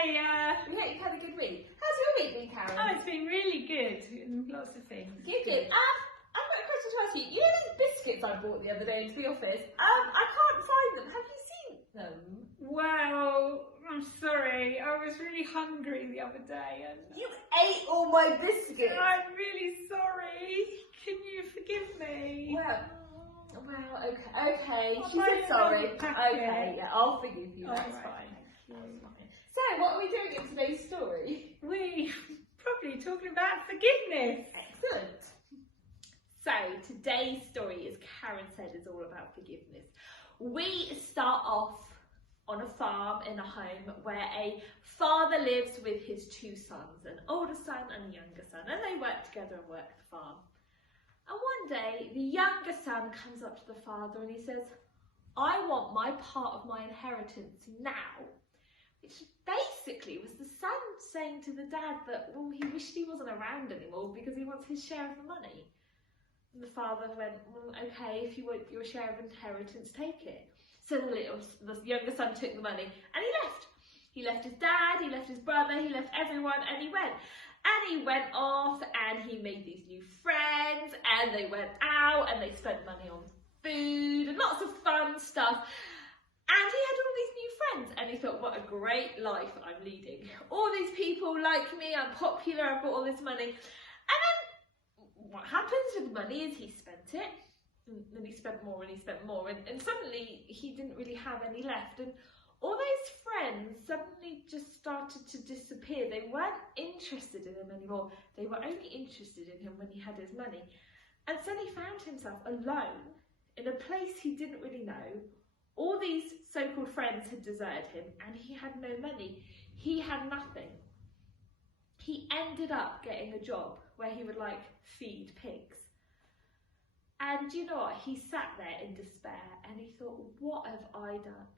Hey, We hope you've had a good week. How's your week been, Karen? oh, it's been really good. Lots of things. Good. I've got a question to ask you. You know those biscuits I bought the other day into the office? I can't find them. Have you seen them? Well, I'm sorry. I was really hungry the other day and You ate all my biscuits. I'm really sorry. Can you forgive me? Well, okay. I'll She buy said you sorry. another packet. Okay, yeah, I'll forgive you. All That's right, fine. thank you. So, what are we doing in today's story? We probably talking about forgiveness. Excellent. So, today's story, as Karen said, is all about forgiveness. We start off on a farm in a home where a father lives with his two sons, an older son and a younger son, and they work together and work the farm. And one day, the younger son comes up to the father and he says, I want my part of my inheritance now. Which basically was the son saying to the dad that, well, he wished he wasn't around anymore because he wants his share of the money. And the father went, well, okay, if you want your share of inheritance, take it. So the younger son took the money and he left. He left his dad, he left his brother, he left everyone, and he went. And he went off and he made these new friends and they went out and they spent money on food and lots of fun stuff. And he had all these new friends and he thought, what a great life I'm leading. All these people like me, I'm popular, I've got all this money. And then what happens with the money is he spent it. And he spent more and he spent more. And suddenly he didn't really have any left. And all those friends suddenly just started to disappear. They weren't interested in him anymore. They were only interested in him when he had his money. And so he found himself alone in a place he didn't really know. All these so-called friends had deserted him and he had no money. He had nothing. He ended up getting a job where he would feed pigs. And you know what? He sat there in despair and he thought, what have I done?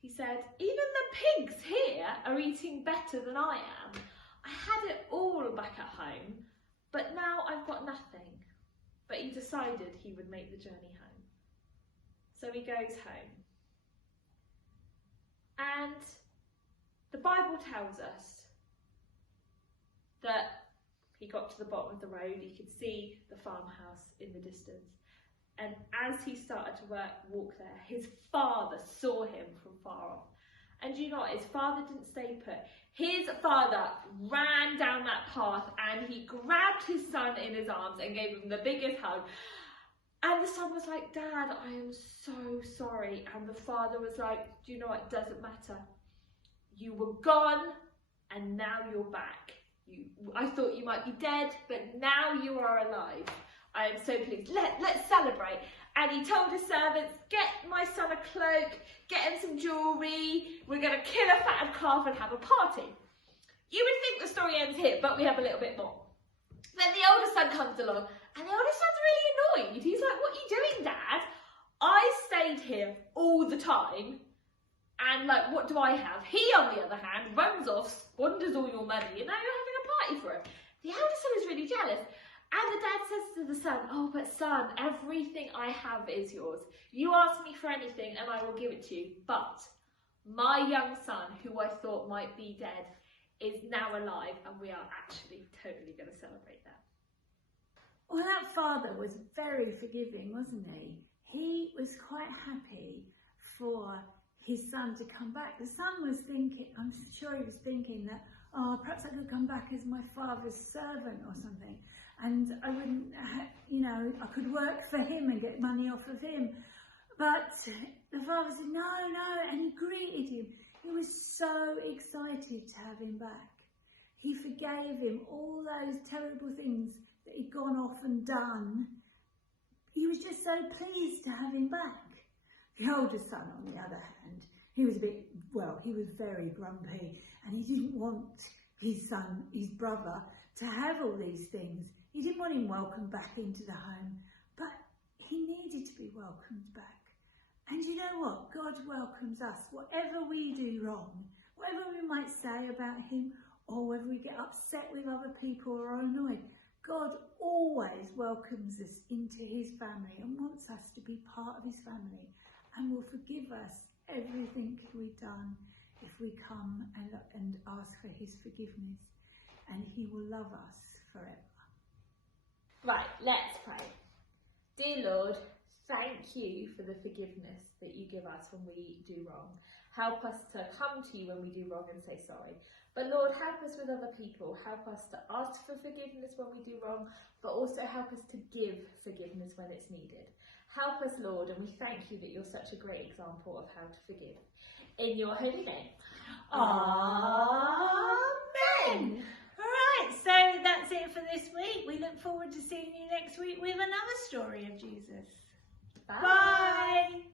He said, even the pigs here are eating better than I am. I had it all back at home, but now I've got nothing. But he decided he would make the journey home. So he goes home. And the Bible tells us that he got to the bottom of the road, he could see the farmhouse in the distance. And as he started to walk there, his father saw him from far off. And you know what? His father didn't stay put. His father ran down that path and he grabbed his son in his arms and gave him the biggest hug. And the son was like, Dad, I am so sorry. And the father was like, do you know what? It doesn't matter. You were gone and now you're back. I thought you might be dead, but now you are alive. I am so pleased. Let's celebrate. And he told his servants, get my son a cloak, get him some jewellery. We're going to kill a fatted calf and have a party. You would think the story ends here, but we have a little bit more. Then the older son comes along, and the older son's really annoyed. He's like, what are you doing, Dad? I stayed here all the time, and what do I have? He, on the other hand, runs off, squanders all your money, and now you're having a party for him. The elder son is really jealous. And the dad says to the son, oh, but son, everything I have is yours. You ask me for anything and I will give it to you. But my young son, who I thought might be dead, is now alive and we are actually totally going to celebrate that. Well, that father was very forgiving, wasn't he? He was quite happy for his son to come back. The son was thinking, I'm sure he was thinking that, oh, perhaps I could come back as my father's servant or something. And I wouldn't, I could work for him and get money off of him. But the father said, no, and he greeted him. He was so excited to have him back. He forgave him all those terrible things that he'd gone off and done. He was just so pleased to have him back. The older son, on the other hand, he was very grumpy and he didn't want his son, his brother, to have all these things. He didn't want him welcomed back into the home, but he needed to be welcomed back. And you know what? God welcomes us. Whatever we do wrong, whatever we might say about him, or whether we get upset with other people or are annoyed, God always welcomes us into his family and wants us to be part of his family and will forgive us everything we've done. if we come and ask for his forgiveness, and he will love us forever. Right, let's pray. Dear Lord, thank you for the forgiveness that you give us when we do wrong. Help us to come to you when we do wrong and say sorry. But Lord, help us with other people. Help us to ask for forgiveness when we do wrong, but also help us to give forgiveness when it's needed. Help us, Lord, and we thank you that you're such a great example of how to forgive. In your holy name. Amen. All right, so that's it for this week. We look forward to seeing you next week with another story of Jesus. Bye. Bye.